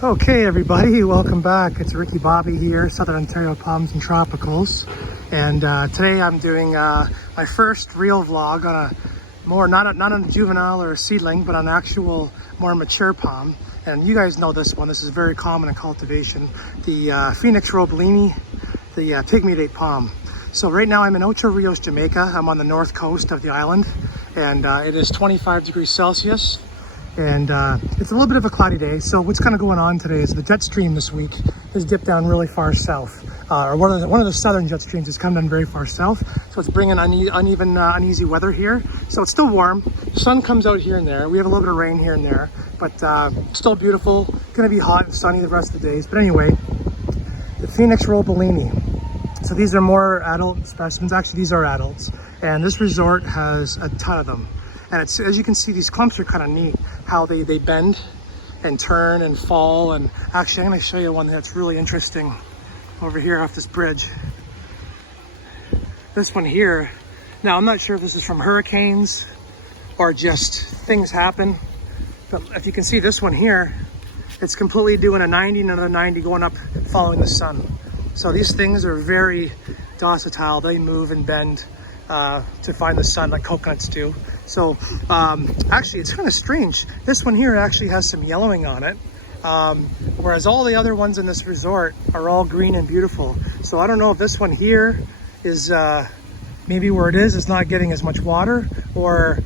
Okay everybody, welcome back. It's Ricky Bobby here, Southern Ontario Palms and Tropicals. And today I'm doing my first real vlog on a more, not on a juvenile or a seedling, but on an actual more mature palm. And you guys know this one, this is very common in cultivation. The Phoenix roebellini, the pygmy date palm. So right now I'm in Ocho, Rios Jamaica. I'm on the north coast of the island, and it is 25 degrees Celsius. And it's a little bit of a cloudy day. So what's kind of going on today is the jet stream this week has dipped down really far south. Or one of the southern jet streams has come down very far south. So it's bringing uneasy weather here. So it's still warm. The sun comes out here and there. We have a little bit of rain here and there, but still beautiful. Gonna be hot and sunny the rest of the days. But anyway, the Phoenix roebellini. So these are more adult specimens. Actually, these are adults. And this resort has a ton of them. And it's, as you can see, these clumps are kind of neat, how they bend and turn and fall. And actually, I'm going to show you one that's really interesting over here off this bridge. This one here, now I'm not sure if this is from hurricanes or just things happen, but if you can see this one here, it's completely doing a 90, another 90 going up following the sun. So these things are very docile. They move and bend to find the sun like coconuts do. So actually it's kind of strange. This one here actually has some yellowing on it, whereas all the other ones in this resort are all green and beautiful. So I don't know if this one here is maybe where it is not getting as much water, or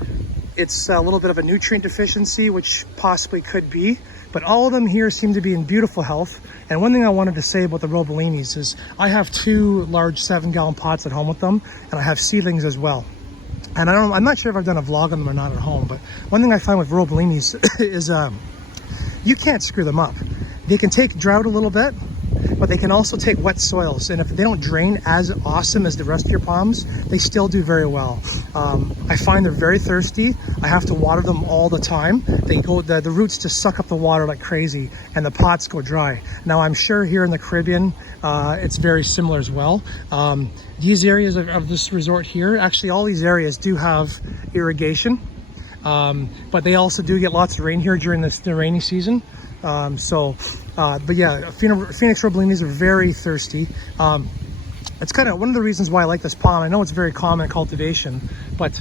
it's a little bit of a nutrient deficiency, which possibly could be. But all of them here seem to be in beautiful health. And one thing I wanted to say about the roebellinis is I have 2 large 7-gallon pots at home with them, and I have seedlings as well. And I'm not sure if I've done a vlog on them or not at home, but one thing I find with roebellinis is you can't screw them up. They can take drought a little bit, but they can also take wet soils. And if they don't drain as awesome as the rest of your palms, they still do very well. I find they're very thirsty. I have to water them all the time. They go, the roots just suck up the water like crazy, and the pots go dry. Now I'm sure here in the Caribbean, it's very similar as well. These areas of this resort here, actually all these areas do have irrigation, but they also do get lots of rain here during the rainy season. But yeah, Phoenix roebellinis are very thirsty. It's kind of one of the reasons why I like this palm. I know it's very common in cultivation, but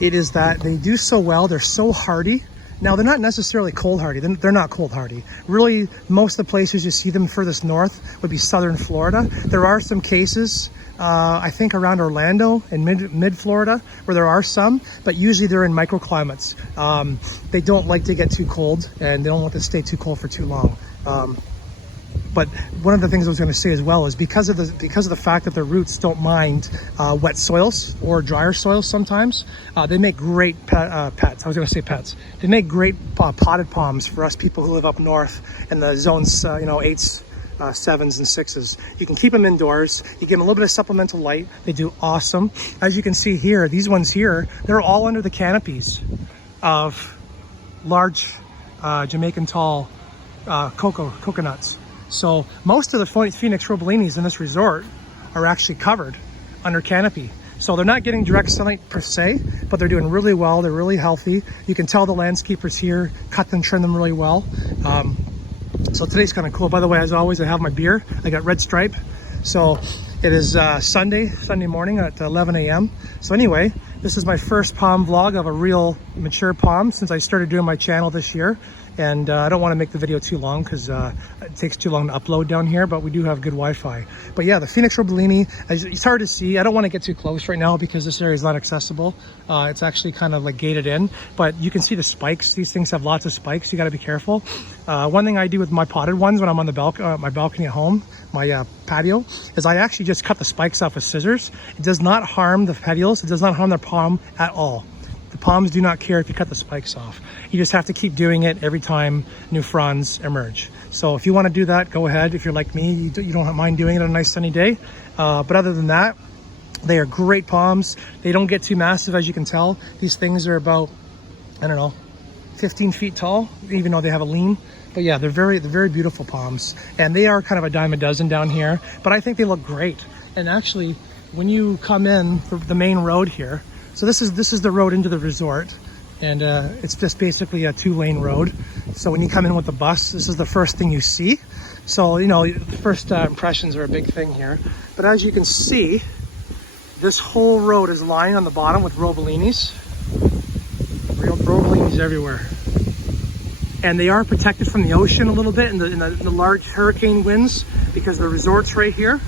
it is that they do so well. They're so hardy. Now, they're not necessarily cold hardy. They're not cold hardy. Really, most of the places you see them furthest north would be southern Florida. There are some cases, I think around Orlando and mid Florida, where there are some, but usually they're in microclimates. They don't like to get too cold, and they don't want to stay too cold for too long. But one of the things I was going to say as well is because of the fact that their roots don't mind wet soils or drier soils sometimes, they make great pets. I was going to say pets. They make great potted palms for us people who live up north in the zones, 8s, 7s and 6s. You can keep them indoors. You get a little bit of supplemental light. They do awesome. As you can see here, these ones here, they're all under the canopies of large Jamaican tall coconuts. So most of the Phoenix roebellinis in this resort are actually covered under canopy. So they're not getting direct sunlight per se, but they're doing really well. They're really healthy. You can tell the landscapers here cut them, trim them really well. So today's kind of cool. By the way, as always, I have my beer. I got Red Stripe. So it is Sunday morning at 11 a.m. So anyway, this is my first palm vlog of a real mature palm since I started doing my channel this year. And I don't want to make the video too long because it takes too long to upload down here, but we do have good Wi-Fi. But yeah, the Phoenix roebellini, it's hard to see. I don't want to get too close right now because this area is not accessible. It's actually kind of like gated in, but you can see the spikes. These things have lots of spikes. You got to be careful. One thing I do with my potted ones when I'm on the my balcony at home, my patio, is I actually just cut the spikes off with scissors. It does not harm the petioles. It does not harm their palm at all. The palms do not care if you cut the spikes off. You just have to keep doing it every time new fronds emerge. So if you want to do that, go ahead. If you're like me, you don't mind doing it on a nice sunny day. But other than that, they are great palms. They don't get too massive, as you can tell. These things are about, I don't know, 15 feet tall, even though they have a lean. But yeah, they're very beautiful palms. And they are kind of a dime a dozen down here, but I think they look great. And actually, when you come in the main road here, so this is the road into the resort, And it's just basically a 2-lane road. So when you come in with the bus, this is the first thing you see. So, you know, the first impressions are a big thing here. But as you can see, this whole road is lined on the bottom with roebellinis. Real roebellinis everywhere. And they are protected from the ocean a little bit in the large hurricane winds because the resort's right here.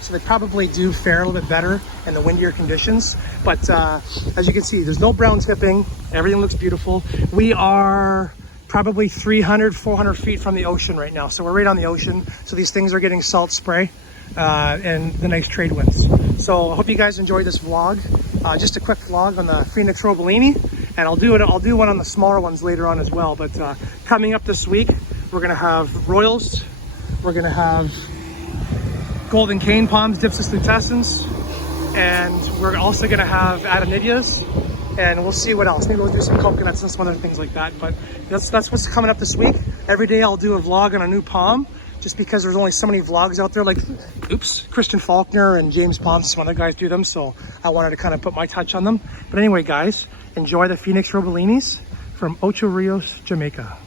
So they probably do fare a little bit better in the windier conditions. But as you can see, there's no brown tipping. Everything looks beautiful. We are probably 300, 400 feet from the ocean right now. So we're right on the ocean. So these things are getting salt spray and the nice trade winds. So I hope you guys enjoyed this vlog. Just a quick vlog on the Phoenix roebellini. And I'll do one on the smaller ones later on as well. But coming up this week, we're gonna have royals. We're gonna have golden cane palms, Dipsis lutescens, and we're also gonna have adenidias, and we'll see what else. Maybe we'll do some coconuts and some other things like that. But that's what's coming up this week. Every day I'll do a vlog on a new palm, just because there's only so many vlogs out there. Like, Christian Faulkner and James Palm, some other guys do them, so I wanted to kind of put my touch on them. But anyway, guys, enjoy the Phoenix roebellinis from Ocho Rios, Jamaica.